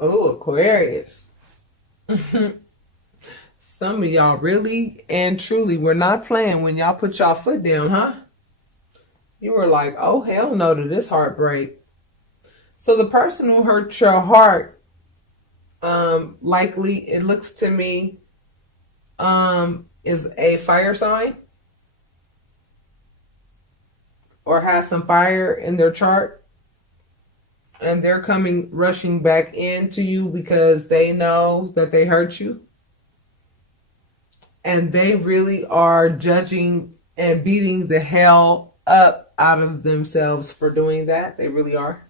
Oh, Aquarius. Some of y'all really and truly were not playing when y'all put y'all foot down, huh? You were like, oh, hell no to this heartbreak. So the person who hurt your heart, likely, it looks to me, is a fire sign or has some fire in their chart. And they're coming rushing back into you because they know that they hurt you. And they really are judging and beating the hell up out of themselves for doing that. They really are.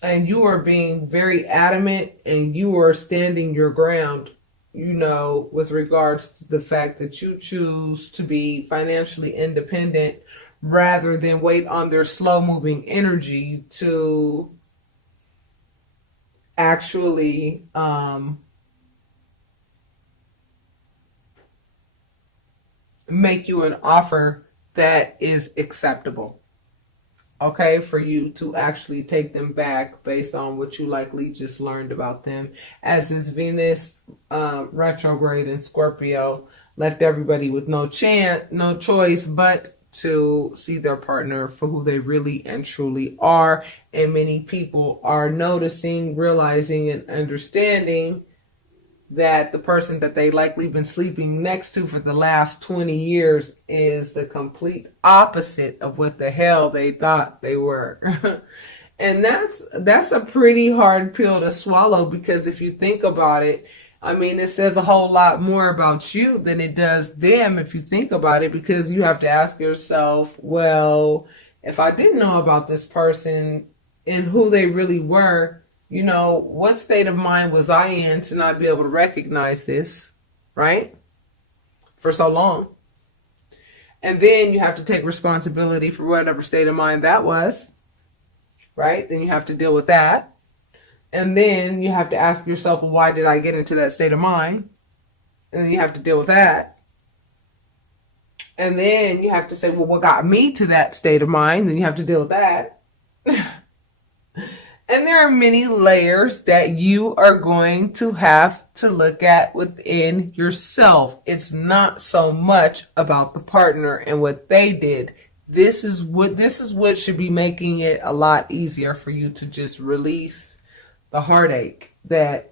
And you are being very adamant and you are standing your ground, with regards to the fact that you choose to be financially independent rather than wait on their slow moving energy to actually make you an offer that is acceptable. Okay, for you to actually take them back based on what you likely just learned about them, as this Venus retrograde in Scorpio left everybody with no choice but to see their partner for who they really and truly are. And many people are noticing, realizing, and understanding that the person that they likely been sleeping next to for the last 20 years is the complete opposite of what the hell they thought they were. And that's a pretty hard pill to swallow, because if you think about it, I mean, it says a whole lot more about you than it does them if you think about it, because you have to ask yourself, well, if I didn't know about this person and who they really were, what state of mind was I in to not be able to recognize this, right? For so long. And then you have to take responsibility for whatever state of mind that was, right? Then you have to deal with that. And then you have to ask yourself, well, why did I get into that state of mind? And then you have to deal with that. And then you have to say, well, what got me to that state of mind? Then you have to deal with that. And there are many layers that you are going to have to look at within yourself. It's not so much about the partner and what they did. This is what should be making it a lot easier for you to just release the heartache that,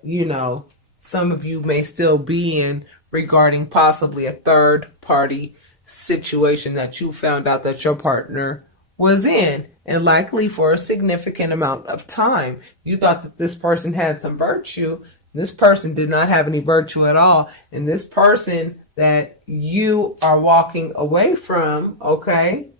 some of you may still be in regarding possibly a third party situation that you found out that your partner was in, and likely for a significant amount of time. You thought that this person had some virtue. This person did not have any virtue at all. And this person that you are walking away from, okay,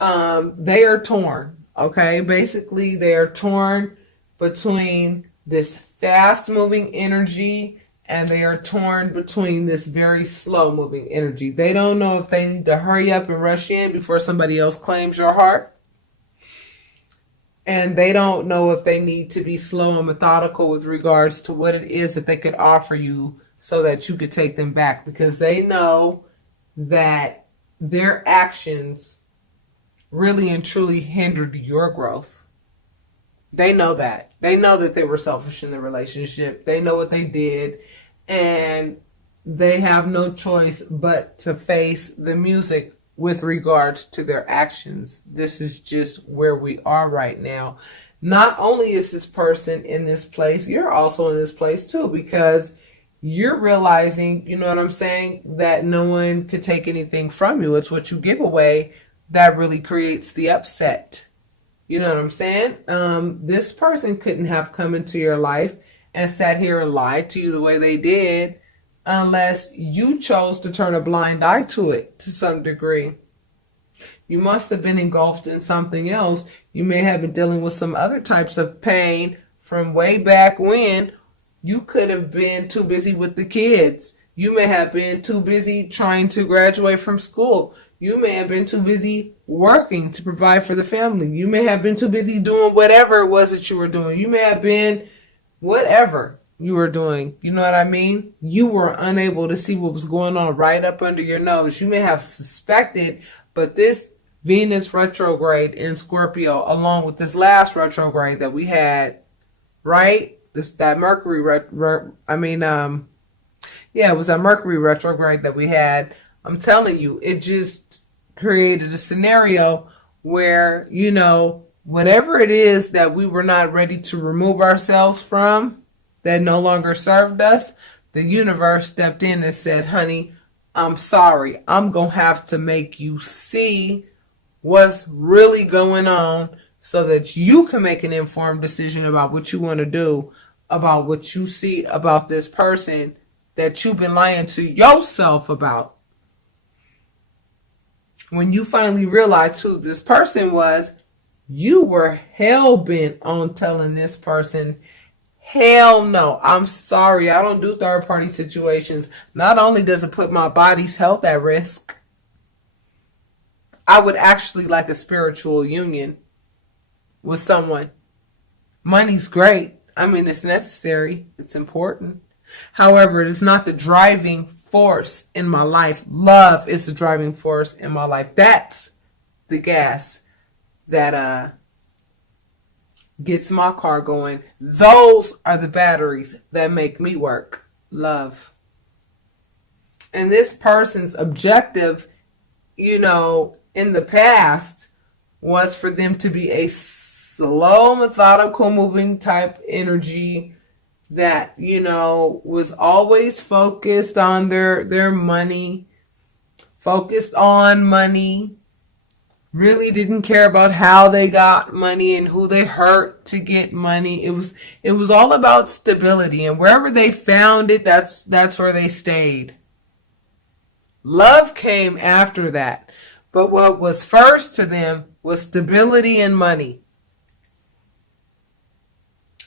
they are torn, okay? Basically, they are torn between this fast-moving energy and they are torn between this very slow-moving energy. They don't know if they need to hurry up and rush in before somebody else claims your heart. And they don't know if they need to be slow and methodical with regards to what it is that they could offer you so that you could take them back. Because they know that their actions really and truly hindered your growth. They know that. They know that they were selfish in the relationship. They know what they did. And they have no choice but to face the music with regards to their actions. This is just where we are right now. Not only is this person in this place, you're also in this place too, because you're realizing, you know what I'm saying, that no one could take anything from you. It's what you give away that really creates the upset. You know what I'm saying? This person couldn't have come into your life and sat here and lied to you the way they did unless you chose to turn a blind eye to it to some degree. You must have been engulfed in something else. You may have been dealing with some other types of pain from way back when. You could have been too busy with the kids. You may have been too busy trying to graduate from school. You may have been too busy working to provide for the family. You may have been too busy doing whatever it was that you were doing. You may have been whatever you were doing. You know what I mean? You were unable to see what was going on right up under your nose. You may have suspected, but this Venus retrograde in Scorpio, along with this last retrograde that we had, right? That Mercury it was a Mercury retrograde that we had. I'm telling you, it just created a scenario where, whatever it is that we were not ready to remove ourselves from, that no longer served us, the universe stepped in and said, honey, I'm sorry. I'm going to have to make you see what's really going on so that you can make an informed decision about what you want to do, about what you see about this person that you've been lying to yourself about. When you finally realized who this person was, you were hell-bent on telling this person, hell no, I'm sorry, I don't do third-party situations. Not only does it put my body's health at risk, I would actually like a spiritual union with someone. Money's great. I mean, it's necessary. It's important. However, it's not the driving force in my life. Love is the driving force in my life. That's the gas that gets my car going. Those are the batteries that make me work. Love. And this person's objective, in the past was for them to be a slow, methodical, moving type energy that, was always focused on their money, focused on money, really didn't care about how they got money and who they hurt to get money. It was all about stability, and wherever they found it, that's where they stayed. Love came after that. But what was first to them was stability and money.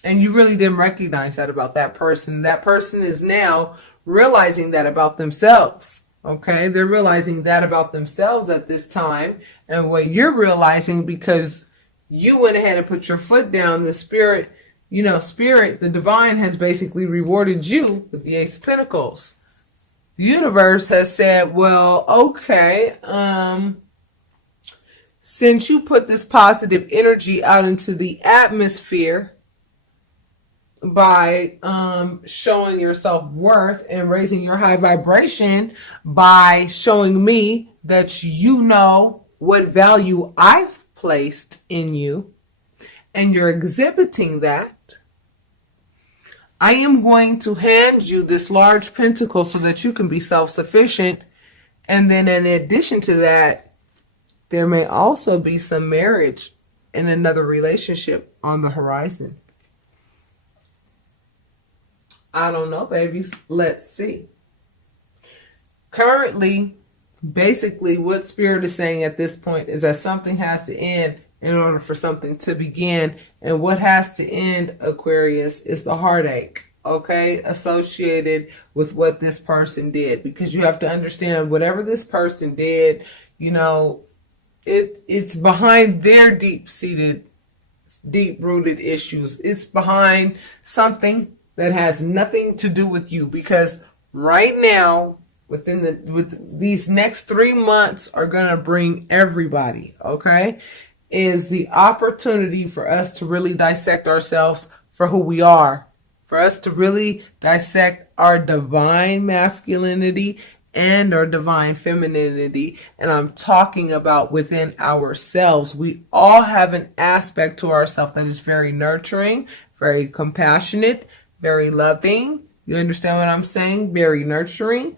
And you really didn't recognize that about that person. That person is now realizing that about themselves. Okay? They're realizing that about themselves at this time. And what you're realizing, because you went ahead and put your foot down, the spirit, the divine has basically rewarded you with the Ace of Pentacles. The universe has said, well, okay, since you put this positive energy out into the atmosphere by showing your self-worth and raising your high vibration by showing me that you know what value I've placed in you, and you're exhibiting that, I am going to hand you this large pentacle so that you can be self-sufficient. And then in addition to that, there may also be some marriage and another relationship on the horizon. I don't know, babies. Let's see. Currently, basically what Spirit is saying at this point is that something has to end in order for something to begin. And what has to end, Aquarius, is the heartache, okay, associated with what this person did. Because you have to understand, whatever this person did, it's behind their deep-seated, deep-rooted issues. It's behind something that has nothing to do with you. Because right now, with these next 3 months are going to bring everybody, okay, is the opportunity for us to really dissect ourselves for who we are, for us to really dissect our divine masculinity and our divine femininity. And I'm talking about within ourselves. We all have an aspect to ourselves that is very nurturing, very compassionate, very loving. You understand what I'm saying? Very nurturing,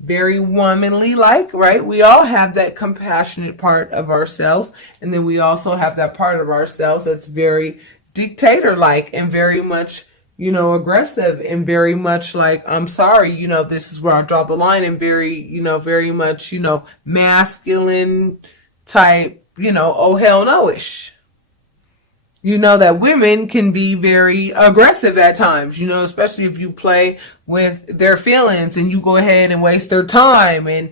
very womanly like, right? We all have that compassionate part of ourselves. And then we also have that part of ourselves that's very dictator-like and very much, aggressive and very much like, I'm sorry, this is where I draw the line, and very, very much, masculine type, oh hell no-ish. That women can be very aggressive at times, especially if you play with their feelings and you go ahead and waste their time and,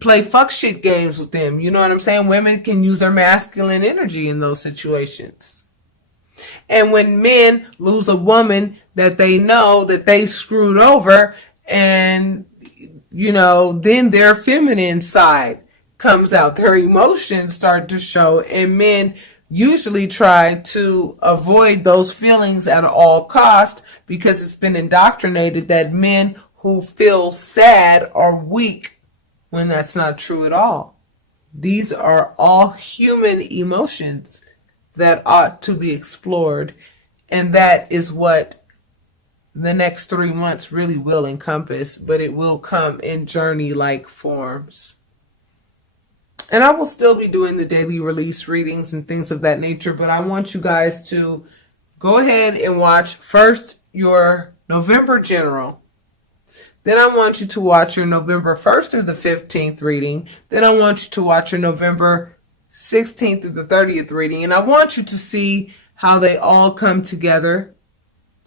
play fuck shit games with them. You know what I'm saying? Women can use their masculine energy in those situations. And when men lose a woman that they know that they screwed over, and, then their feminine side comes out. Their emotions start to show, and men usually try to avoid those feelings at all cost because it's been indoctrinated that men who feel sad are weak, when that's not true at all. These are all human emotions that ought to be explored, and that is what the next 3 months really will encompass, but it will come in journey-like forms. And I will still be doing the daily release readings and things of that nature, but I want you guys to go ahead and watch first your November general. Then I want you to watch your November 1st through the 15th reading. Then I want you to watch your November 16th through the 30th reading. And I want you to see how they all come together.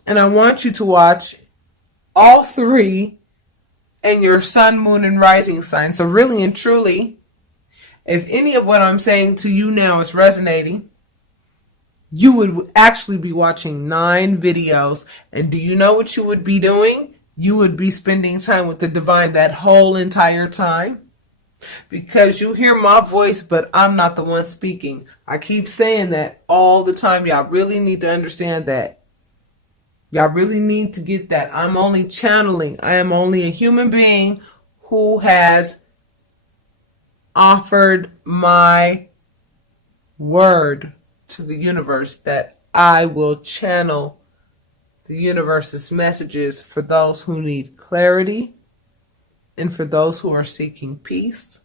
And I want you to watch all three and your sun, moon, and rising sign. So really and truly, if any of what I'm saying to you now is resonating, you would actually be watching 9 videos. And do you know what you would be doing? You would be spending time with the divine that whole entire time. Because you hear my voice, but I'm not the one speaking. I keep saying that all the time. Y'all really need to understand that. Y'all really need to get that. I'm only channeling. I am only a human being who has offered my word to the universe that I will channel the universe's messages for those who need clarity, and for those who are seeking peace,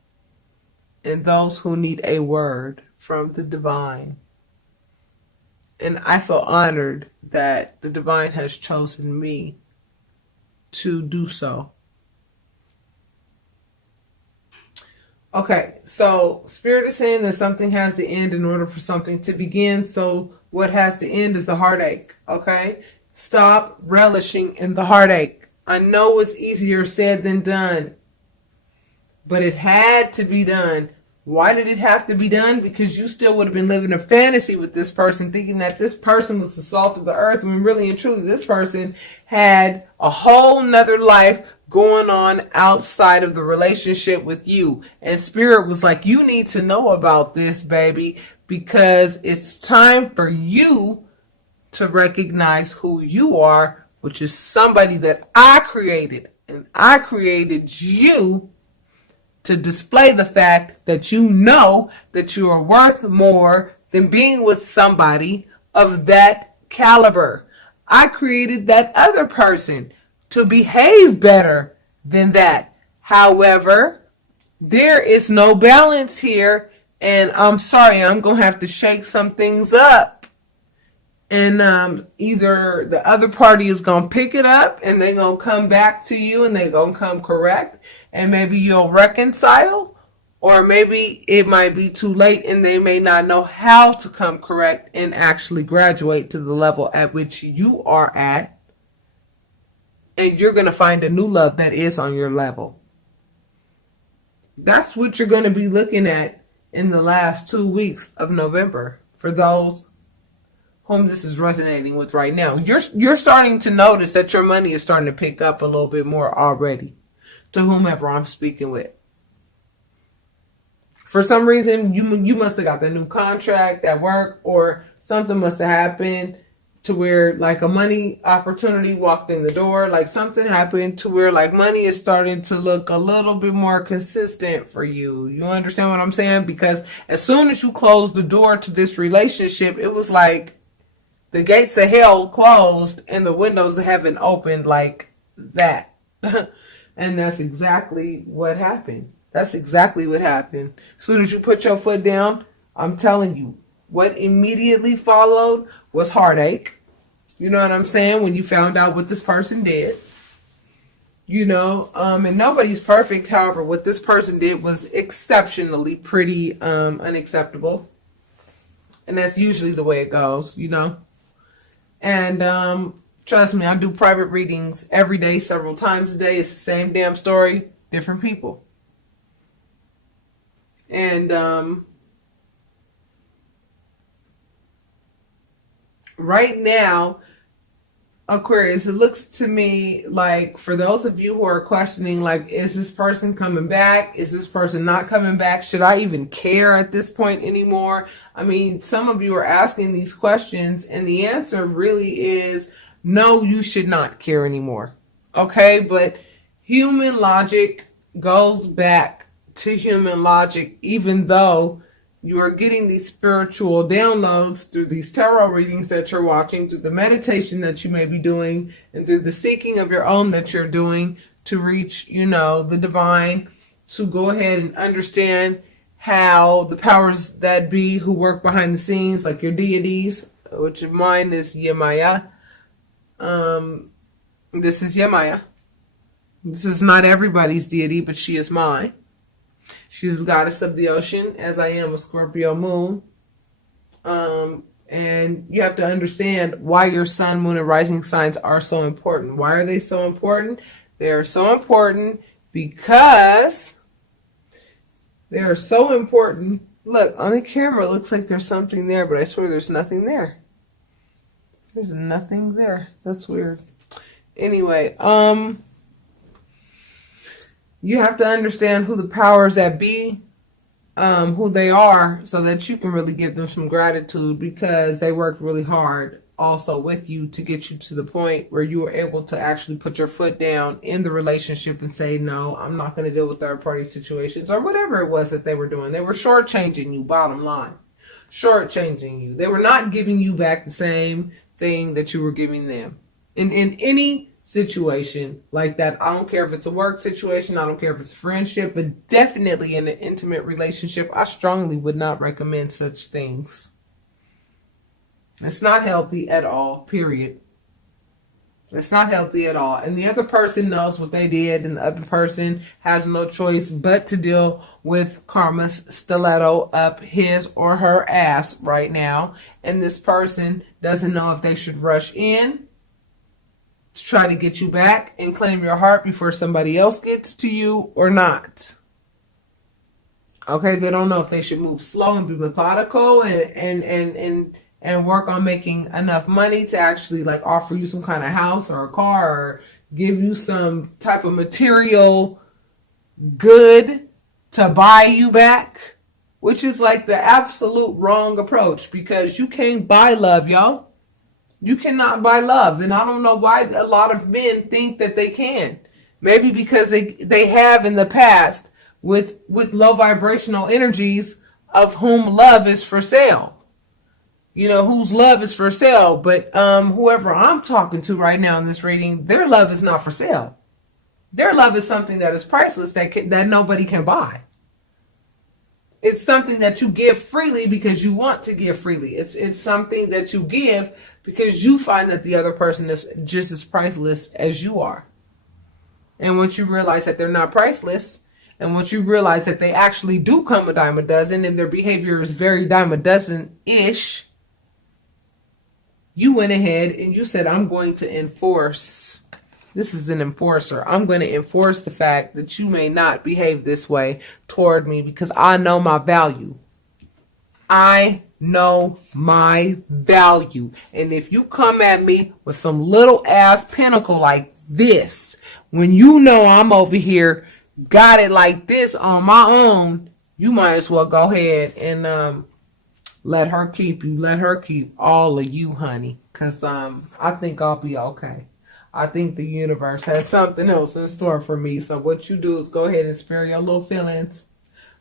and those who need a word from the divine. And I feel honored that the divine has chosen me to do so. Okay, so Spirit is saying that something has to end in order for something to begin. So what has to end is the heartache, okay? Stop relishing in the heartache. I know it's easier said than done, but it had to be done. Why did it have to be done? Because you still would have been living a fantasy with this person, thinking that this person was the salt of the earth, when really and truly this person had a whole nother life going on outside of the relationship with you. And Spirit was like, you need to know about this, baby, because it's time for you to recognize who you are, which is somebody that I created. And I created you to display the fact that you know that you are worth more than being with somebody of that caliber. I created that other person to behave better than that. However, there is no balance here, and I'm sorry, I'm going to have to shake some things up. And either the other party is going to pick it up and they're going to come back to you and they're going to come correct, and maybe you'll reconcile, or maybe it might be too late and they may not know how to come correct and actually graduate to the level at which you are at, and you're going to find a new love that is on your level. That's what you're going to be looking at in the last 2 weeks of November for those whom this is resonating with right now. You're starting to notice that your money is starting to pick up a little bit more already, to whomever I'm speaking with. For some reason, you must have got the new contract at work, or something must have happened to where like a money opportunity walked in the door. Like something happened to where like money is starting to look a little bit more consistent for you. You understand what I'm saying? Because as soon as you closed the door to this relationship, it was like the gates of hell closed and the windows of heaven opened like that. And that's exactly what happened. That's exactly what happened. As soon as you put your foot down, I'm telling you, what immediately followed was heartache. You know what I'm saying? When you found out what this person did. You know, and nobody's perfect. However, what this person did was exceptionally pretty unacceptable. And that's usually the way it goes, you know. And trust me, I do private readings every day, several times a day. It's the same damn story, different people. And right now, Aquarius, it looks to me like, for those of you who are questioning, like, is this person coming back? Is this person not coming back? Should I even care at this point anymore? I mean, some of you are asking these questions, and the answer really is no, you should not care anymore. Okay, but human logic goes back to human logic, even though you are getting these spiritual downloads through these tarot readings that you're watching, through the meditation that you may be doing, and through the seeking of your own that you're doing to reach, the divine, to go ahead and understand how the powers that be who work behind the scenes, like your deities, which of mine is Yemaya. This is Yemaya. This is not everybody's deity, but she is mine. She's the goddess of the ocean, as I am a Scorpio moon. And you have to understand why your sun, moon, and rising signs are so important. Why are they so important? They are so important because Look, on the camera, it looks like there's something there, but I swear there's nothing there. There's nothing there. That's weird. Anyway, you have to understand who the powers that be, who they are, so that you can really give them some gratitude, because they worked really hard also with you to get you to the point where you were able to actually put your foot down in the relationship and say, no, I'm not going to deal with third party situations, or whatever it was that they were doing. They were shortchanging you, bottom line. Shortchanging you. They were not giving you back the same thing that you were giving them. In any situation like that, I don't care if it's a work situation, I don't care if it's a friendship, but definitely in an intimate relationship, I strongly would not recommend such things. It's not healthy at all, period. It's not healthy at all. And the other person knows what they did, and the other person has no choice but to deal with karma's stiletto up his or her ass right now. And this person doesn't know if they should rush in to try to get you back and claim your heart before somebody else gets to you or not. Okay, they don't know if they should move slow and be methodical and work on making enough money to actually like offer you some kind of house or a car, or give you some type of material good to buy you back, which is like the absolute wrong approach, because you can't buy love, y'all. You cannot buy love. And I don't know why a lot of men think that they can. Maybe because they have in the past with low vibrational energies, of whom love is for sale. Whose love is for sale. But whoever I'm talking to right now in this reading, their love is not for sale. Their love is something that is priceless, that nobody can buy. It's something that you give freely because you want to give freely. It's something that you give because you find that the other person is just as priceless as you are. And once you realize that they're not priceless, and once you realize that they actually do come a dime a dozen, and their behavior is very dime a dozen-ish, you went ahead and you said, I'm going to enforce. This is an enforcer. I'm going to enforce the fact that you may not behave this way toward me, because I know my value. I know my value. And if you come at me with some little ass pinnacle like this, when you know I'm over here, got it like this on my own, you might as well go ahead and let her keep you. Let her keep all of you, honey. Because I think I'll be okay. I think the universe has something else in store for me. So what you do is go ahead and spare your little feelings.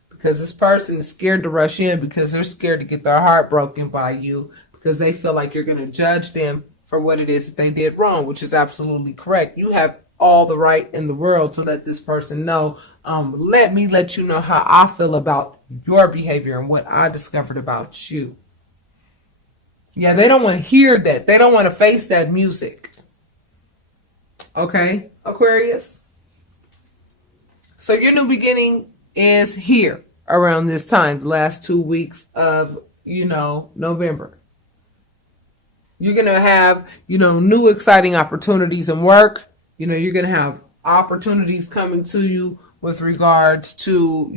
Because this person is scared to rush in, because they're scared to get their heart broken by you. Because they feel like you're going to judge them for what it is that they did wrong, which is absolutely correct. You have all the right in the world to let this person know. Let me let you know how I feel about your behavior and what I discovered about you. Yeah, they don't want to hear that. They don't want to face that music. Okay, Aquarius? So your new beginning is here around this time, the last 2 weeks of, November. You're going to have, new exciting opportunities in work. You're going to have opportunities coming to you with regards to,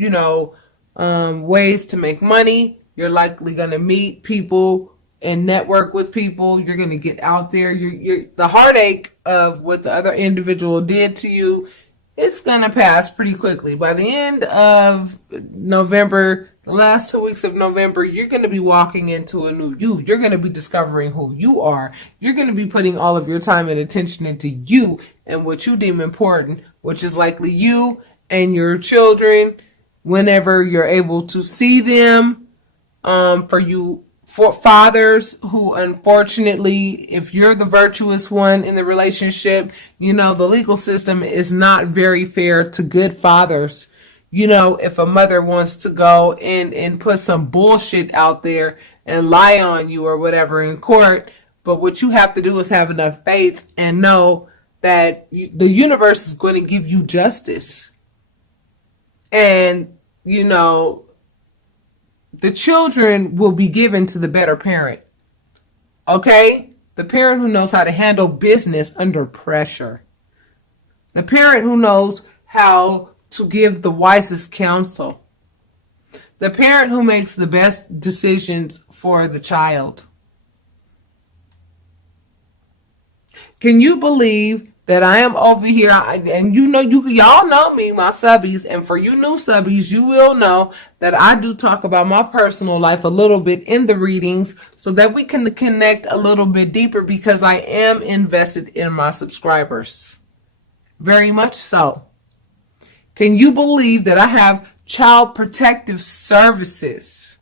ways to make money. You're likely going to meet people and network with people. You're going to get out there. The heartache of what the other individual did to you, it's going to pass pretty quickly. By the end of November, the last 2 weeks of November, you're going to be walking into a new you. You're going to be discovering who you are. You're going to be putting all of your time and attention into you and what you deem important, which is likely you and your children whenever you're able to see them. For fathers who, unfortunately, if you're the virtuous one in the relationship, the legal system is not very fair to good fathers. If a mother wants to go and put some bullshit out there and lie on you or whatever in court, but what you have to do is have enough faith and know that the universe is going to give you justice. And, the children will be given to the better parent. Okay? The parent who knows how to handle business under pressure. The parent who knows how to give the wisest counsel. The parent who makes the best decisions for the child. Can you believe that I am over here, and y'all know me, my subbies, and for you new subbies, you will know that I do talk about my personal life a little bit in the readings so that we can connect a little bit deeper, because I am invested in my subscribers. Very much so. Can you believe that I have child protective services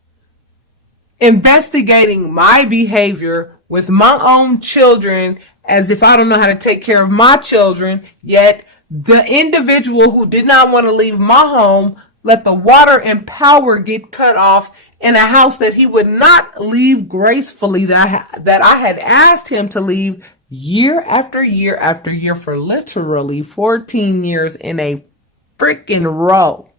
investigating my behavior with my own children, as if I don't know how to take care of my children, yet the individual who did not want to leave my home let the water and power get cut off in a house that he would not leave gracefully, that I had asked him to leave year after year after year for literally 14 years in a freaking row.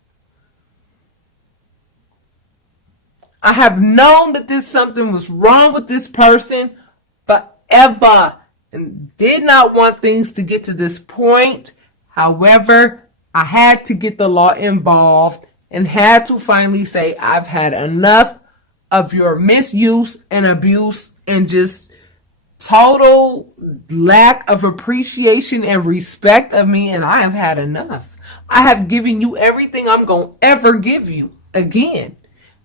I have known that something was wrong with this person forever, and did not want things to get to this point. However, I had to get the law involved and had to finally say, I've had enough of your misuse and abuse and just total lack of appreciation and respect of me, and I have had enough. I have given you everything I'm going to ever give you again.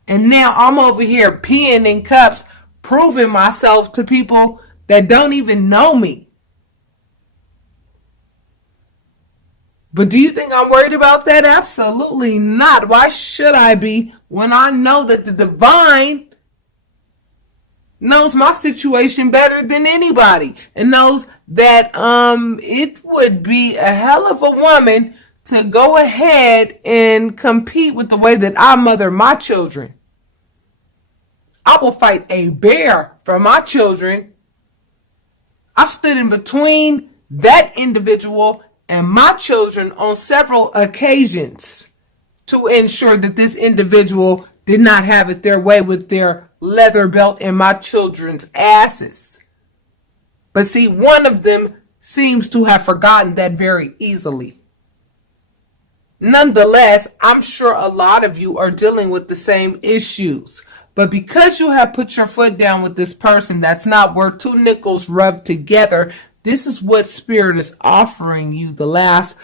And now I'm over here peeing in cups, proving myself to people that don't even know me. But do you think I'm worried about that? Absolutely not. Why should I be, when I know that the divine knows my situation better than anybody, and knows that it would be a hell of a woman to go ahead and compete with the way that I mother my children. I will fight a bear for my children. I've stood in between that individual and my children on several occasions to ensure that this individual did not have it their way with their leather belt in my children's asses. But see, one of them seems to have forgotten that very easily. Nonetheless, I'm sure a lot of you are dealing with the same issues. But because you have put your foot down with this person that's not worth two nickels rubbed together, this is what Spirit is offering you the last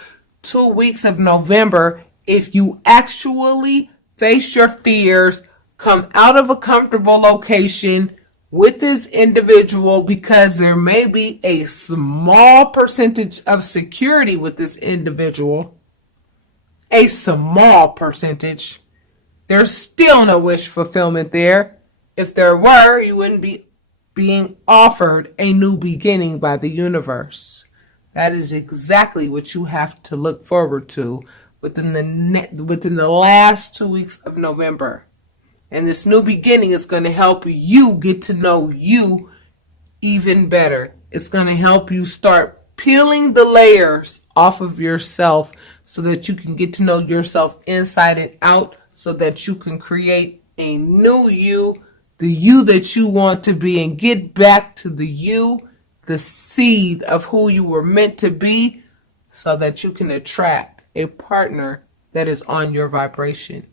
2 weeks of November. If you actually face your fears, come out of a comfortable location with this individual, because there may be a small percentage of security with this individual. A small percentage. There's still no wish fulfillment there. If there were, you wouldn't be being offered a new beginning by the universe. That is exactly what you have to look forward to within the last 2 weeks of November. And this new beginning is going to help you get to know you even better. It's going to help you start peeling the layers off of yourself so that you can get to know yourself inside and out, so that you can create a new you, the you that you want to be, and get back to the you, the seed of who you were meant to be, so that you can attract a partner that is on your vibration.